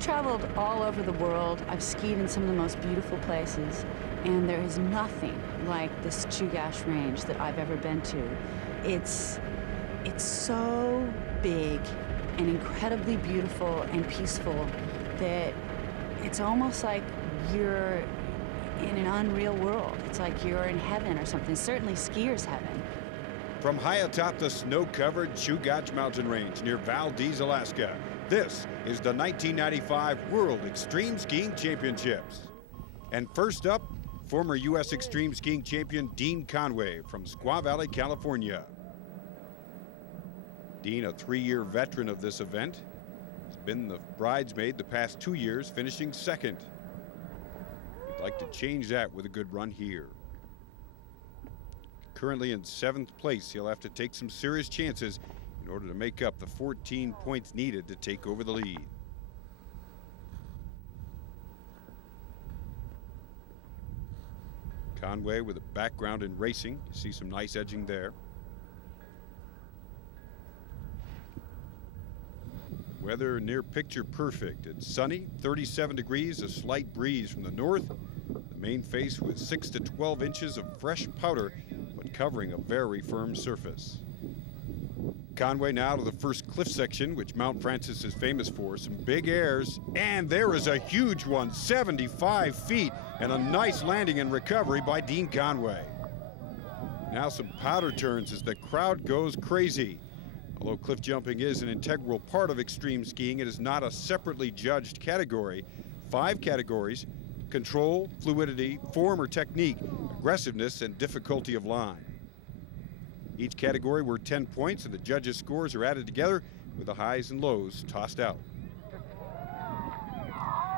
I've traveled all over the world. I've skied in some of the most beautiful places, and there is nothing like this Chugach range that I've ever been to. It's so big and incredibly beautiful and peaceful that it's almost like you're in an unreal world. It's like you're in heaven or something, certainly skier's heaven. From high atop the snow-covered Chugach mountain range near Valdez, Alaska, this is the 1995 World Extreme Skiing Championships. And first up, former U.S. Extreme Skiing champion Dean Conway from Squaw Valley, California. Dean, a 3-year veteran of this event, has been the bridesmaid the past 2 years, finishing second. He'd like to change that with a good run here. Currently in 7th place, he'll have to take some serious chances in order to make up the 14 points needed to take over the lead. Conway with a background in racing. You see some nice edging there. Weather near picture perfect. It's sunny, 37 degrees, a slight breeze from the north. The main face with 6 to 12 inches of fresh powder, but covering a very firm surface. Conway now to the first cliff section, which Mount Francis is famous for. Some big airs, and there is a huge one, 75 feet, and a nice landing and recovery by Dean Conway. Now some powder turns as the crowd goes crazy. Although cliff jumping is an integral part of extreme skiing, it is not a separately judged category. 5 categories: control, fluidity, form or technique, aggressiveness, and difficulty of line. Each category worth 10 points, and the judges' scores are added together with the highs and lows tossed out.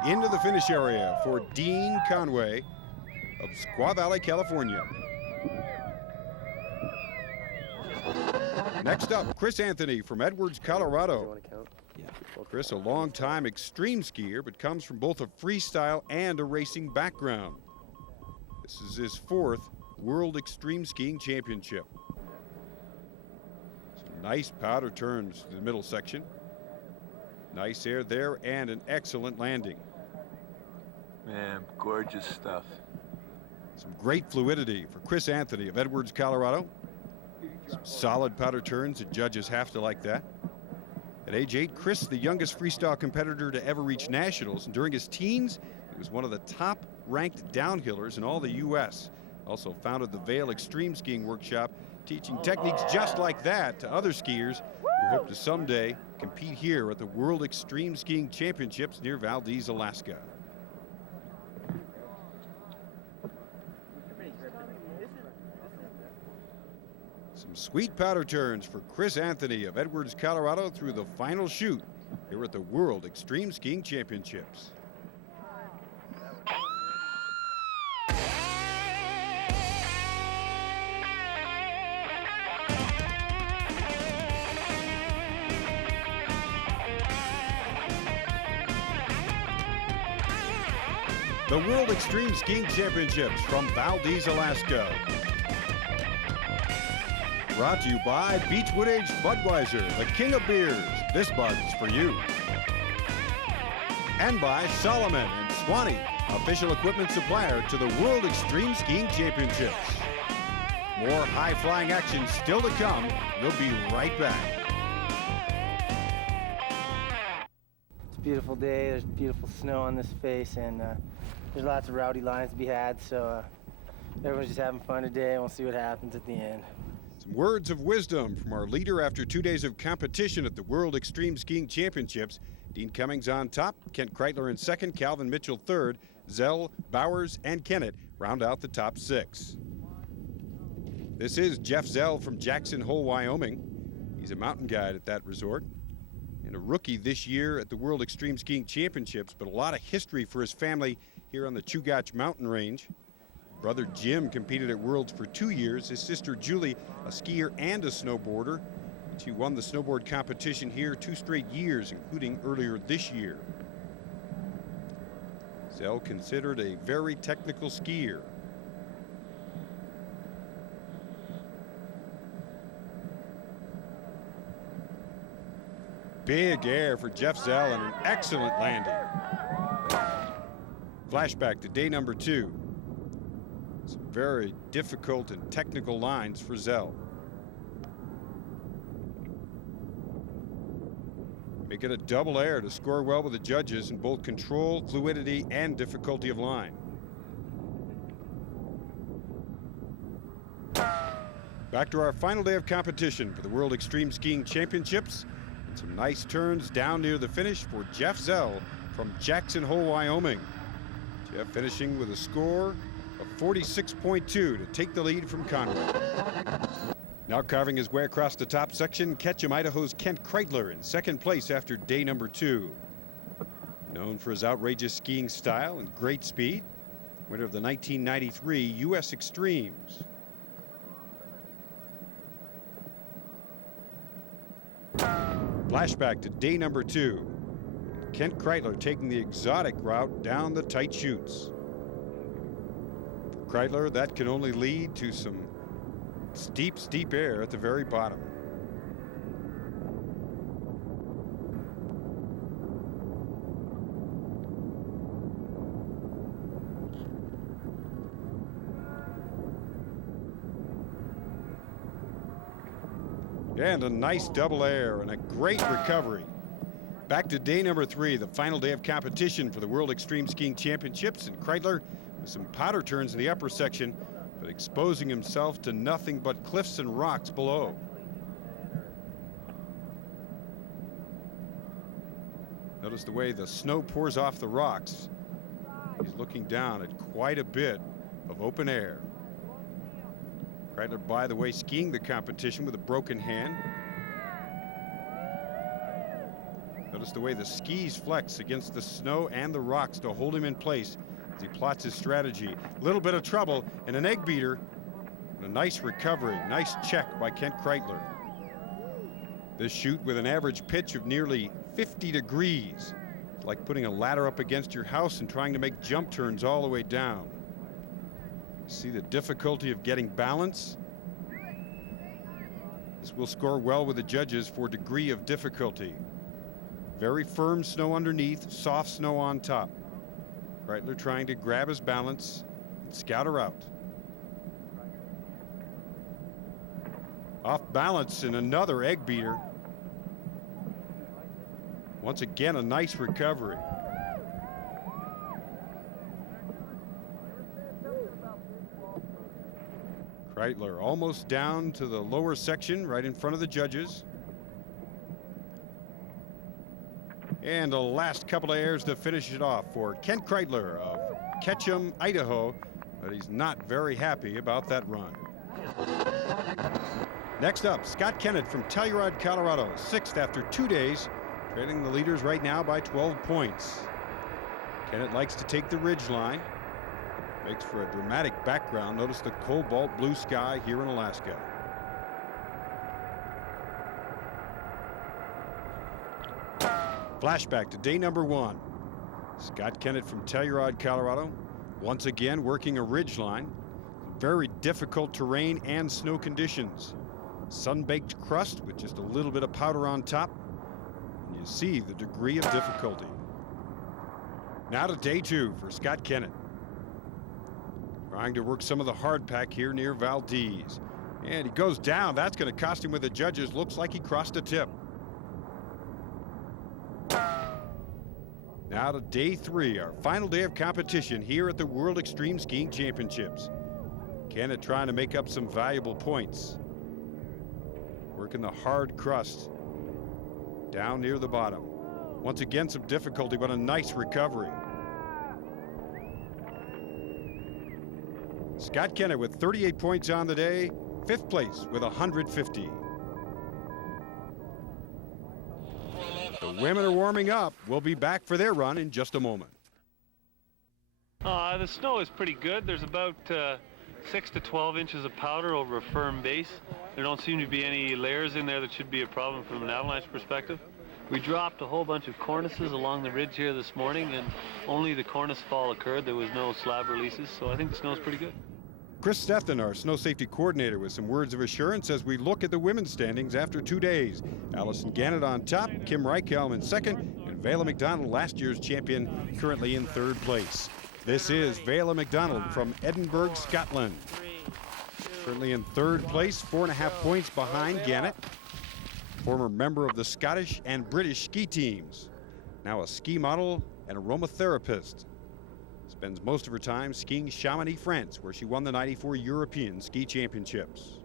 Into the finish area for Dean Conway of Squaw Valley, California. Next up, Chris Anthony from Edwards, Colorado. Chris, a long-time extreme skier, but comes from both a freestyle and a racing background. This is his 4th World Extreme Skiing Championship. Some nice powder turns to the middle section. Nice air there and an excellent landing. Man, gorgeous stuff. Some great fluidity for Chris Anthony of Edwards, Colorado. Some solid powder turns, the judges have to like that. At age 8, Chris, the youngest freestyle competitor to ever reach nationals, and during his teens, he was one of the top-ranked downhillers in all the U.S. Also founded the Vail Extreme Skiing Workshop, teaching techniques just like that to other skiers who hope to someday compete here at the World Extreme Skiing Championships near Valdez, Alaska. Some sweet powder turns for Chris Anthony of Edwards, Colorado through the final chute here at the World Extreme Skiing Championships. The World Extreme Skiing Championships from Valdez, Alaska. Brought to you by Beechwood Aged Budweiser, the king of beers. This Bud's for you. And by Solomon and Swanwick, official equipment supplier to the World Extreme Skiing Championships. More high-flying action still to come. We'll be right back. It's a beautiful day. There's beautiful snow on this face, and there's lots of rowdy lines to be had, so everyone's just having fun today, and we'll see what happens at the end. Some words of wisdom from our leader after 2 days of competition at the World Extreme Skiing Championships. Dean Cummings on top, Kent Kreyler in second, Calvin Mitchell third, Zrel, Bowers, and Kennett round out the top 6. This is Jeff Zrel from Jackson Hole, Wyoming. He's a mountain guide at that resort and a rookie this year at the World Extreme Skiing Championships, but a lot of history for his family here on the Chugach mountain range. Brother Jim competed at Worlds for 2 years. His sister Julie, a skier and a snowboarder. She won the snowboard competition here 2 straight years, including earlier this year. Zrel considered a very technical skier. Big air for Jeff Zrel and an excellent landing. Flashback to day number 2. Some very difficult and technical lines for Zrel. Make it a double air to score well with the judges in both control, fluidity, and difficulty of line. Back to our final day of competition for the World Extreme Skiing Championships. And some nice turns down near the finish for Jeff Zrel from Jackson Hole, Wyoming. Jeff finishing with a score of 46.2 to take the lead from Conway. Now carving his way across the top section, Ketchum, Idaho's Kent Kreyler in second place after day number 2. Known for his outrageous skiing style and great speed, winner of the 1993 U.S. Extremes. Flashback to day number 2. Kent Kreyler taking the exotic route down the tight chutes. For Kreyler, that can only lead to some steep air at the very bottom. And a nice double air and a great recovery. Back to day number 3, the final day of competition for the World Extreme Skiing Championships, and Kreyler with some powder turns in the upper section, but exposing himself to nothing but cliffs and rocks below. Notice the way the snow pours off the rocks. He's looking down at quite a bit of open air. Kreyler, by the way, skiing the competition with a broken hand. Notice the way the skis flex against the snow and the rocks to hold him in place as he plots his strategy. A little bit of trouble and an egg beater. And a nice recovery. Nice check by Kent Kreyler. This chute with an average pitch of nearly 50 degrees. It's like putting a ladder up against your house and trying to make jump turns all the way down. See the difficulty of getting balance. This will score well with the judges for degree of difficulty. Very firm snow underneath, soft snow on top. Kreyler trying to grab his balance and scout her out. Off balance and another egg beater. Once again, a nice recovery. Kreyler almost down to the lower section right in front of the judges. And the last couple of airs to finish it off for Kent Kreyler of Ketchum, Idaho, but he's not very happy about that run. Next up, Scott Kennett from Telluride, Colorado, 6th after 2 days, trailing the leaders right now by 12 points. Kennett likes to take the ridge line. Makes for a dramatic background. Notice the cobalt blue sky here in Alaska. Flashback to day number 1. Scott Kennett from Telluride, Colorado, once again working a ridge line. Very difficult terrain and snow conditions. Sun-baked crust with just a little bit of powder on top. And you see the degree of difficulty. Now to day 2 for Scott Kennett. Trying to work some of the hard pack here near Valdez. And he goes down. That's going to cost him with the judges. Looks like he crossed a tip. Now to day 3, our final day of competition here at the World Extreme Skiing Championships. Kennett trying to make up some valuable points. Working the hard crust down near the bottom. Once again, some difficulty, but a nice recovery. Scott Kennett with 38 points on the day, 5th place with 150. The women are warming up. We'll be back for their run in just a moment. The snow is pretty good. There's about 6 to 12 inches of powder over a firm base. There don't seem to be any layers in there that should be a problem from an avalanche perspective. We dropped a whole bunch of cornices along the ridge here this morning, and only the cornice fall occurred. There was no slab releases, so I think the snow's pretty good. Chris Stephan, our snow safety coordinator, with some words of assurance as we look at the women's standings after 2 days. Allison Ganet on top, Kim Reichel in second, and Vela McDonald, last year's champion, currently in 3rd place. This is Vela McDonald from Edinburgh, Scotland. Currently in third place, 4.5 points behind Ganet, former member of the Scottish and British ski teams, now a ski model and aromatherapist. Spends most of her time skiing Chamonix, France, where she won the '94 European Ski Championships.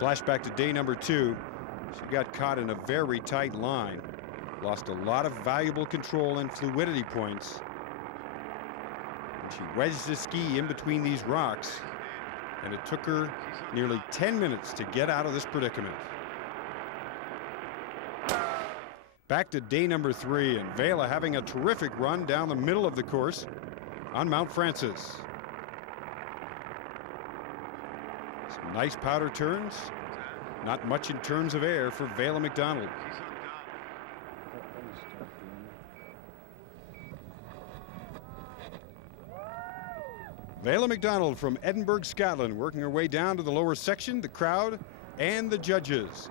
Flashback to day number 2. She got caught in a very tight line, lost a lot of valuable control and fluidity points. And she wedged the ski in between these rocks, and it took her nearly 10 minutes to get out of this predicament. Back to day number 3, and Vela having a terrific run down the middle of the course on Mount Francis. Some nice powder turns, not much in terms of air for Vela McDonald. Vela McDonald from Edinburgh, Scotland, working her way down to the lower section, the crowd, and the judges.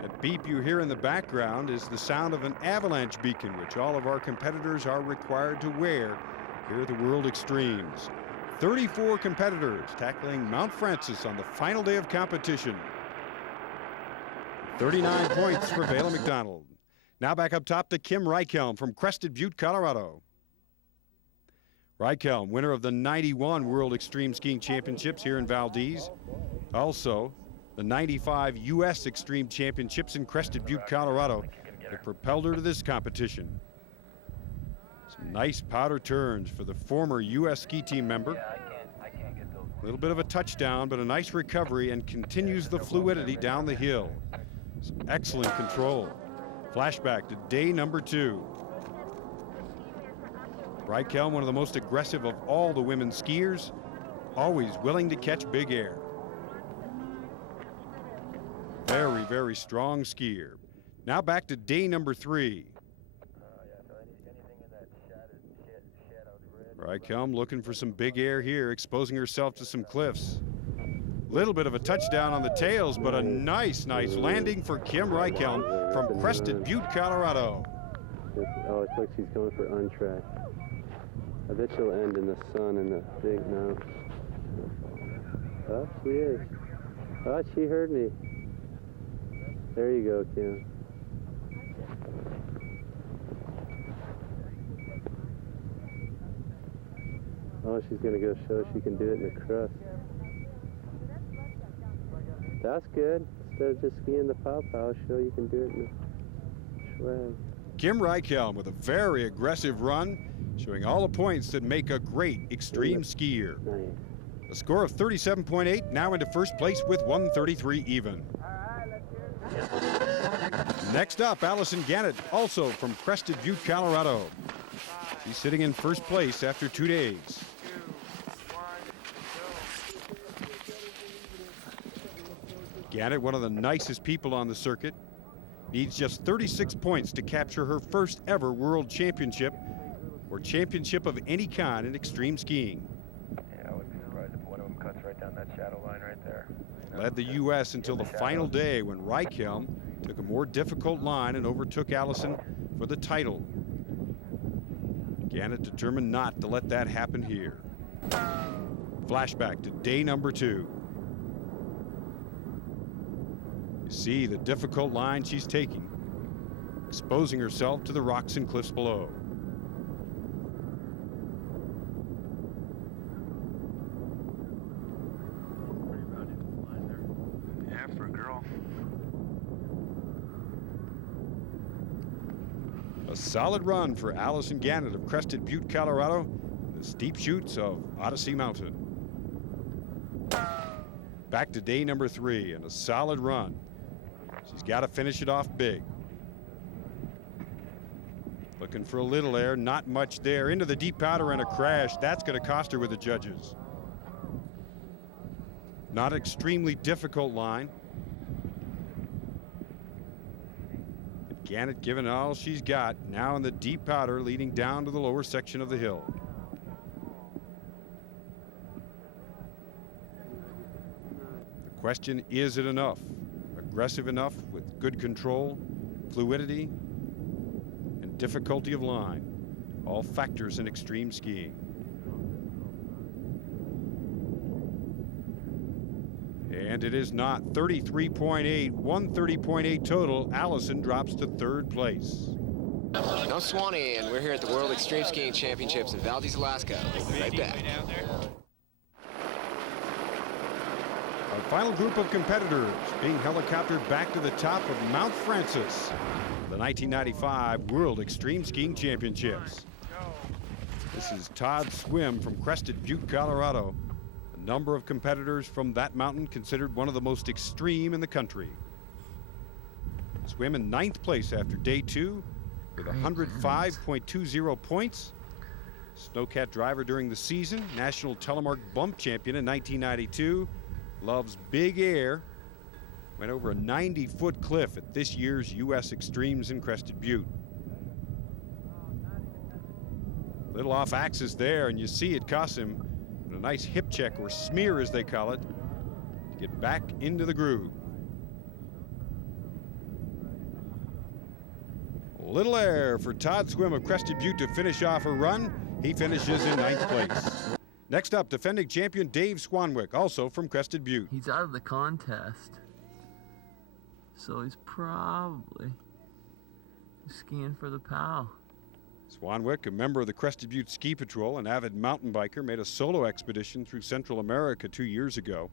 That beep you hear in the background is the sound of an avalanche beacon, which all of our competitors are required to wear here at the World Extremes. 34 competitors tackling Mount Francis on the final day of competition. 39 points for Vela McDonald. Now back up top to Kim Reichel from Crested Butte, Colorado. Reichel, winner of the '91 World Extreme Skiing Championships here in Valdez. Also, the '95 U.S. Extreme Championships in Crested Butte, Colorado, that propelled her to this competition. Some nice powder turns for the former U.S. ski team member. A little bit of a touchdown, but a nice recovery, and continues the fluidity down the hill. Some excellent control. Flashback to day number 2. Reichel, one of the most aggressive of all the women skiers, always willing to catch big air. Very, very strong skier. Now back to day number 3. Reichel looking for some big air here, exposing herself to some cliffs. Little bit of a touchdown on the tails, but a nice landing for Kim Reichel from Crested Butte, Colorado. Oh, it looks like she's going for untrack. I bet she'll end in the sun in the big mount. Oh, she is. Oh, she heard me. There you go, Kim. Oh, she's gonna go show she can do it in the crust. That's good. Instead of just skiing the pow-pow, show you can do it in the swag. Kim Reichel with a very aggressive run, showing all the points that make a great extreme skier. Nice. A score of 37.8, now into first place with 133 even. Next up, Allison Ganet, also from Crested Butte, Colorado. She's sitting in first place after 2 days. Ganet, one of the nicest people on the circuit, needs just 36 points to capture her first ever world championship or championship of any kind in extreme skiing. Yeah, I wouldn't be surprised if one of them cuts right down that shadow line right there. Led the U.S. until the final day when Reichel took a more difficult line and overtook Allison for the title. Ganet determined not to let that happen here. Flashback to day number 2. You see the difficult line she's taking, exposing herself to the rocks and cliffs below. Yeah, for a girl. A solid run for Allison Ganet of Crested Butte, Colorado, the steep chutes of Odyssey Mountain. Back to day number 3 and a solid run. She's got to finish it off big. Looking for a little air, not much there. Into the deep powder and a crash. That's going to cost her with the judges. Not extremely difficult line. Ganet giving all she's got, now in the deep powder leading down to the lower section of the hill. The question, is it enough? Aggressive enough with good control, fluidity, and difficulty of line? all factors in extreme skiing. And it is not 33.8, 130.8 total. Allison drops to third place. I'm Swanee, and we're here at the World Extreme Skiing Championships in Valdez, Alaska. We'll be right back. Our final group of competitors being helicoptered back to the top of Mount Francis, the 1995 World Extreme Skiing Championships. This is Todd Swim from Crested Butte, Colorado. A number of competitors from that mountain considered one of the most extreme in the country. Swim in 9th place after day 2 with 105.20 points. Snowcat driver during the season, national telemark bump champion in 1992, loves big air, went over a 90-foot cliff at this year's U.S. Extremes in Crested Butte. Little off axis there, and you see it costs him a nice hip check, or smear as they call it, to get back into the groove. Little air for Todd Swim of Crested Butte to finish off her run. He finishes in 9th place. Next up, defending champion Dave Swanwick, also from Crested Butte. He's out of the contest, so he's probably skiing for the POW. Swanwick, a member of the Crested Butte Ski Patrol, an avid mountain biker, made a solo expedition through Central America 2 years ago.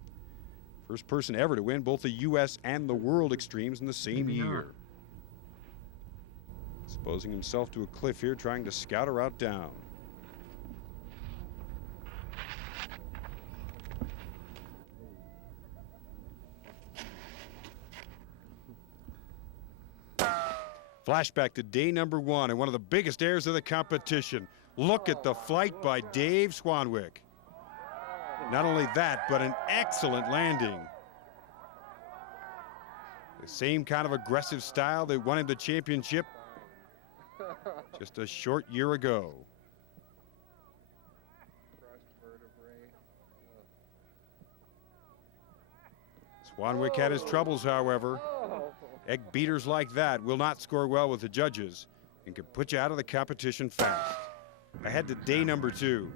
First person ever to win both the U.S. and the World Extremes in the same year. Exposing himself to a cliff here, trying to scout a route down. Flashback to day number 1 and one of the biggest airs of the competition. Look at the flight by Dave Swanwick. Not only that, but an excellent landing. The same kind of aggressive style that won him the championship just a short year ago. Swanwick had his troubles, however. Egg beaters like that will not score well with the judges and can put you out of the competition fast. Ahead to day number 2.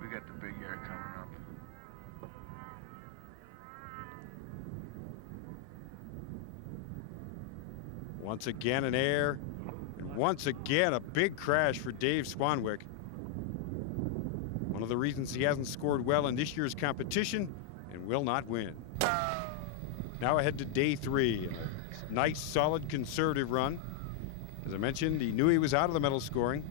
We got the big air coming up. Once again an air, and once again a big crash for Dave Swanwick. One of the reasons he hasn't scored well in this year's competition and will not win. Now ahead to day 3. Nice, solid, conservative run. As I mentioned, he knew he was out of the medal scoring.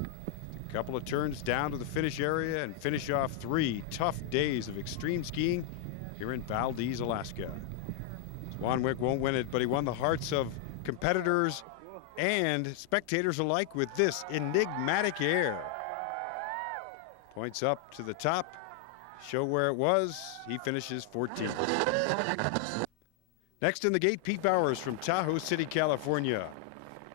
A couple of turns down to the finish area and finish off 3 tough days of extreme skiing here in Valdez, Alaska. Swanwick won't win it, but he won the hearts of competitors and spectators alike with this enigmatic air. Points up to the top. Show where it was. He finishes 14th. Next in the gate, Pete Bowers from Tahoe City, California.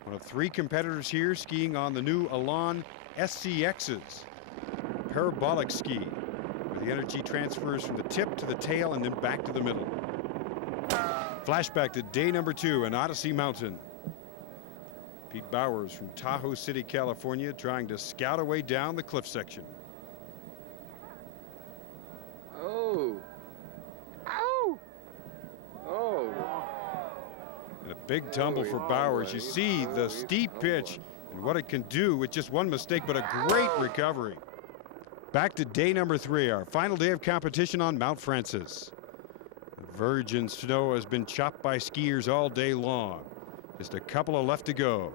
One of 3 competitors here skiing on the new Elan SCXs. Parabolic ski, where the energy transfers from the tip to the tail and then back to the middle. Flashback to day number 2 in Odyssey Mountain. Pete Bowers from Tahoe City, California, trying to scout a way down the cliff section. And a big tumble for Bowers. You see the steep pitch and what it can do with just one mistake, but a great recovery. Back to day number 3, our final day of competition on Mount Francis. The virgin snow has been chopped by skiers all day long. Just a couple of left to go.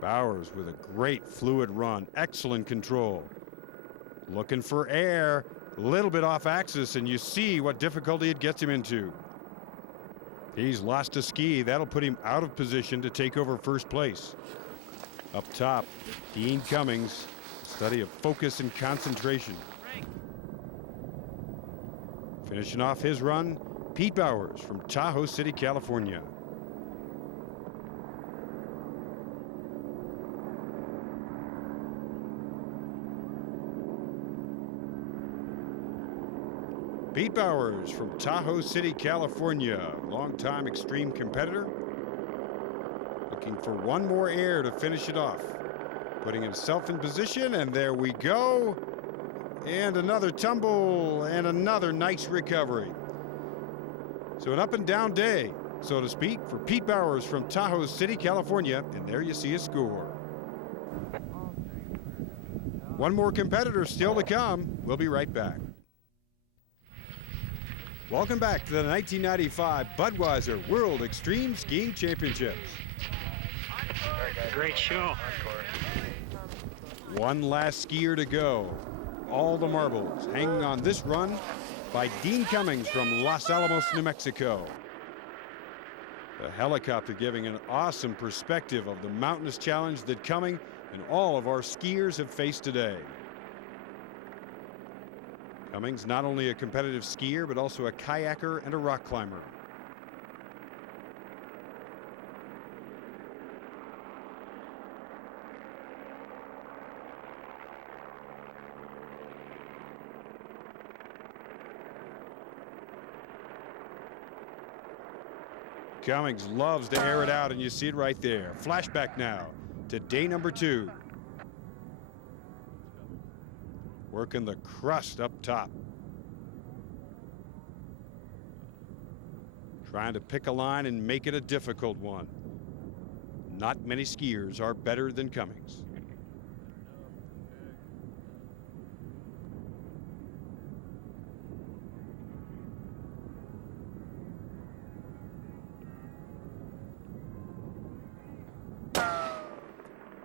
Bowers with a great fluid run, excellent control. Looking for air, a little bit off axis, and you see what difficulty it gets him into. He's lost a ski. That'll put him out of position to take over first place. Up top, Dean Cummings, study of focus and concentration. Finishing off his run, Pete Bowers from Tahoe City, California. Pete Bowers from Tahoe City, California, longtime extreme competitor. Looking for one more air to finish it off. Putting himself in position, and there we go. And another tumble, and another nice recovery. So an up and down day, so to speak, for Pete Bowers from Tahoe City, California. And there you see a score. One more competitor still to come. We'll be right back. Welcome back to the 1995 Budweiser World Extreme Skiing Championships. Great show. One last skier to go. All the marbles hanging on this run by Dean Cummings from Los Alamos, New Mexico. The helicopter giving an awesome perspective of the mountainous challenge that Cummings and all of our skiers have faced today. Cummings not only a competitive skier, but also a kayaker and a rock climber. Cummings loves to air it out, and you see it right there. Flashback now to day number 2. Working the crust up top. Trying to pick a line and make it a difficult one. Not many skiers are better than Cummings.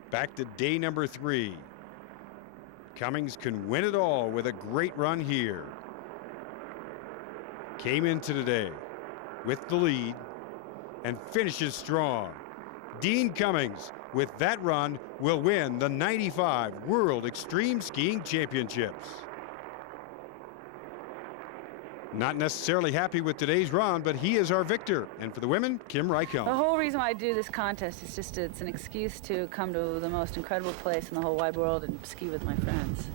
Back to day number 3. Cummings can win it all with a great run here. Came into today with the lead and finishes strong. Dean Cummings, with that run, will win the 95 World Extreme Skiing Championships. Not necessarily happy with today's run, but he is our victor. And for the women, Kim Reichel. The whole reason why I do this contest is just it's an excuse to come to the most incredible place in the whole wide world and ski with my friends.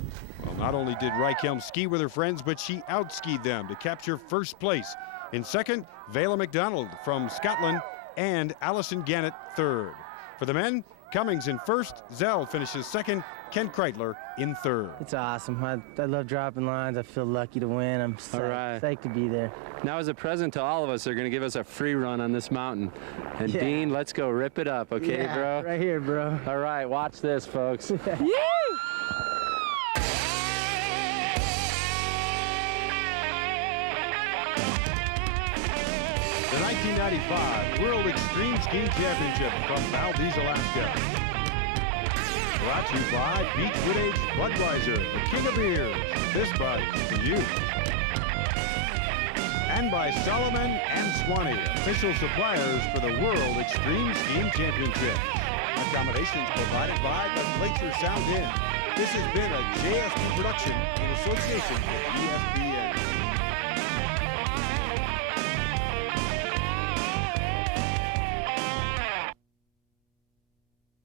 Well, not only did Reichel ski with her friends, but she outskied them to capture first place. In second, Vela McDonald from Scotland and Allison Ganet third. For the men, Cummings in first, Zrel finishes second, Ken Kreyler in third. It's awesome. I love dropping lines. I feel lucky to win. I'm psyched to be there. Now, as a present to all of us, they're going to give us a free run on this mountain. And Yeah. Dean, let's go rip it up, okay, Yeah, bro? right here, bro. All right, watch this, folks. The 1995 World Extreme Skiing Championship from Valdez, Alaska. Brought to you by Beechwood Age Budweiser, the king of beers. This Bud for you. And by Solomon and Swanwick, official suppliers for the World Extreme Skiing Championship. Accommodations provided by the Glacier Sound Inn. This has been a JSP production in association with ESPN.